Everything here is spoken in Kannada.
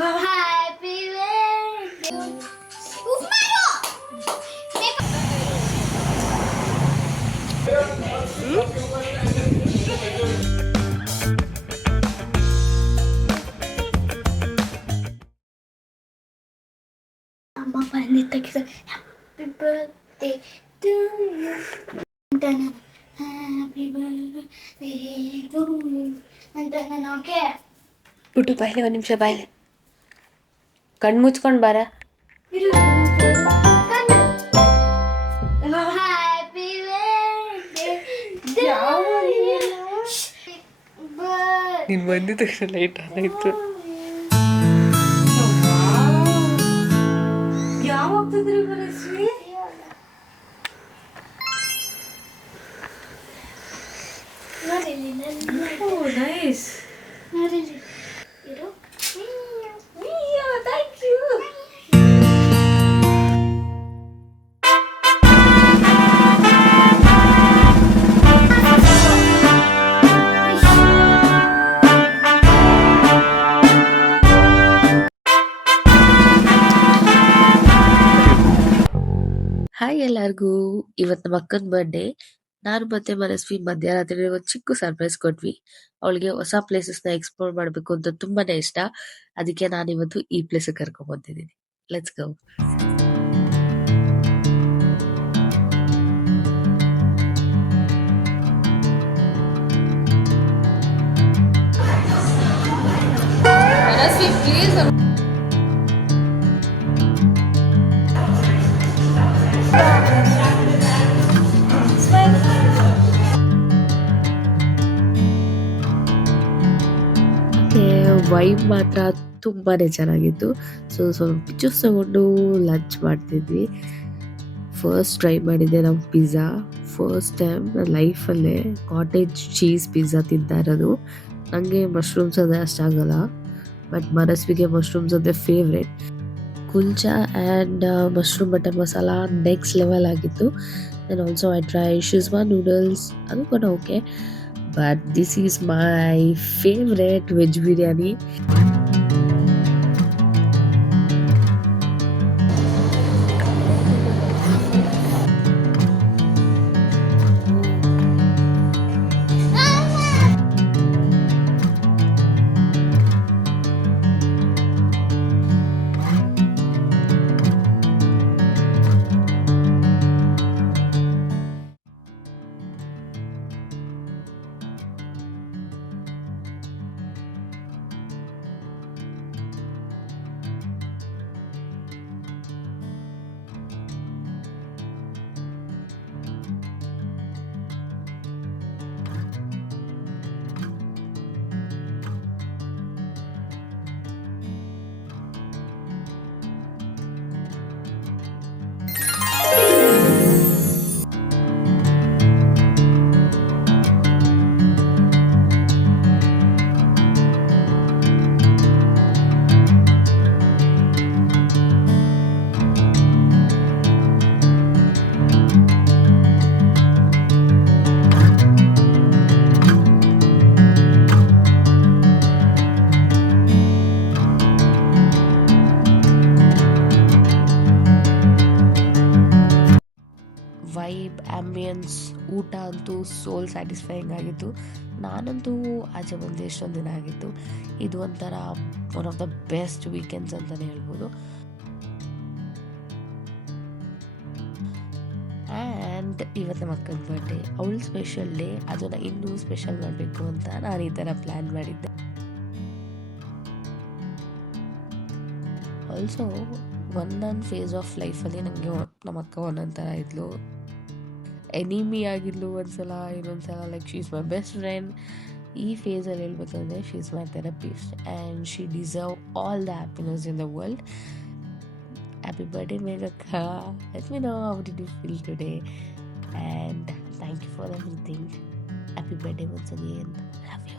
Happy birthday. Uf, Mario! ಅಮ್ಮ ಬಂದಿದ್ದಕ್ಕಿದ ಹ್ಯಾಪಿ ಬರ್ತ್ಡೇ ಟು ಯು ಅಂತಾನೆ ಹ್ಯಾಪಿ ಬರ್ತ್ಡೇ ಟು ಯು ಅಂತಾನೆ ಓಕೆ ಪುಟ್ಟು ಬಾಯ್ಲೆ ಒಂದು ನಿಮಿಷ ಬಾಯ್ಲೆ ಕಣ್ಣು ಮುಚ್ಕೊಂಡು ಬಾರ ಹ್ಯಾಪಿ ಬರ್ತ್ಡೇ ನೀನು ಬಂದಿದ್ದ ತಕ್ಷಣ ಲೈಟ್ ಆನ್ ಆಯ್ತು. ನೈಸ್. Thank you. ಹಾಯ್ ಎಲ್ಲರಿಗೂ, ಇವತ್ತು ನಮ್ಮ ಅಕ್ಕನ ಬರ್ಡೇ. ನಾನು ಮತ್ತೆ ಮನಸ್ವಿ ಮಧ್ಯರಾತ್ರಿ ಒಂದು ಚಿಕ್ಕ ಸರ್ಪ್ರೈಸ್ ಕೊಟ್ವಿ. ಅವಳಿಗೆ ಹೊಸ ಪ್ಲೇಸಸ್ನ ಎಕ್ಸ್ಪ್ಲೋರ್ ಮಾಡಬೇಕು ಅಂತ ತುಂಬಾನೇ ಇಷ್ಟ. ಅದಕ್ಕೆ ನಾನು ಇವತ್ತು ಈ ಪ್ಲೇಸ್ ಕರ್ಕೊಂಡ್ ಬಂದಿದ್ದೀನಿ. Let's go. ಪ್ಲೀಸ್ ವೈಬ್ ಮಾತ್ರ ತುಂಬಾನೇ ಚೆನ್ನಾಗಿತ್ತು. ಸ್ವಲ್ಪ ಪಿಕ್ಚರ್ಸ್ ತಗೊಂಡು ಲಂಚ್ ಮಾಡ್ತಿದ್ವಿ. ಫಸ್ಟ್ ಟ್ರೈ ಮಾಡಿದ್ದೆ ನಾವು ಪಿಜ್ಜಾ. ಫಸ್ಟ್ ಟೈಮ್ ನನ್ನ ಲೈಫಲ್ಲೇ ಕಾಟೇಜ್ ಚೀಸ್ ಪಿಜ್ಜಾ ತಿಂತಾ ಇರೋದು. ನನಗೆ ಮಶ್ರೂಮ್ಸ್ ಅಂದರೆ ಅಷ್ಟಾಗಲ್ಲ, ಬಟ್ ಮನಸ್ವಿಗೆ ಮಶ್ರೂಮ್ಸ್ ಅಂದರೆ favourite. Kulcha and mushroom butter masala next level ಆಗಿತ್ತು. And also I try schezwan noodles, ಅದು ಕೂಡ okay. But this is my favorite veg biryani. Vibe, ambience, ಊಟ ಅಂತೂ ಸೋಲ್ ಸ್ಯಾಟಿಸ್ಫೈಯಿಂಗ್ ಆಗಿತ್ತು. ನಾನಂತೂ ಆಚೆ ಬಂದು ಎಷ್ಟೊಂದು ದಿನ ಆಗಿತ್ತು. ಇದು ಒಂಥರ one of the best weekends ಅಂತಲೇ ಹೇಳ್ಬೋದು. ಆ್ಯಂಡ್ ಇವತ್ತು ನಮ್ಮ ಅಕ್ಕನ ಬರ್ಡೇ, ಅವಳ ಸ್ಪೆಷಲ್ ಡೇ. ಅದನ್ನು ಇನ್ನೂ ಸ್ಪೆಷಲ್ ಮಾಡಬೇಕು ಅಂತ ನಾನು ಈ ಥರ ಪ್ಲ್ಯಾನ್ ಮಾಡಿದ್ದೆ. ಆಲ್ಸೋ ಒಂದೊಂದು ಫೇಸ್ ಆಫ್ ಲೈಫಲ್ಲಿ ನನಗೆ ನಮ್ಮ ಅಕ್ಕ ಒಂದೊಂದು ಥರ ಇದ್ಲು. ಎನಿಮಿ ಆಗಿದ್ಲು ಒಂದ್ಸಲ, ಇನ್ನೊಂದ್ಸಲ like she is my best friend. ಈ ಫೇಸಲ್ಲಿ ಹೇಳ್ಬೇಕಂದ್ರೆ she is my therapist and she deserve all the happiness in the world. Happy birthday ಮೇಘಕ್ಕ. Let me know how did you feel today and thank you for everything. Happy birthday once again. Love you.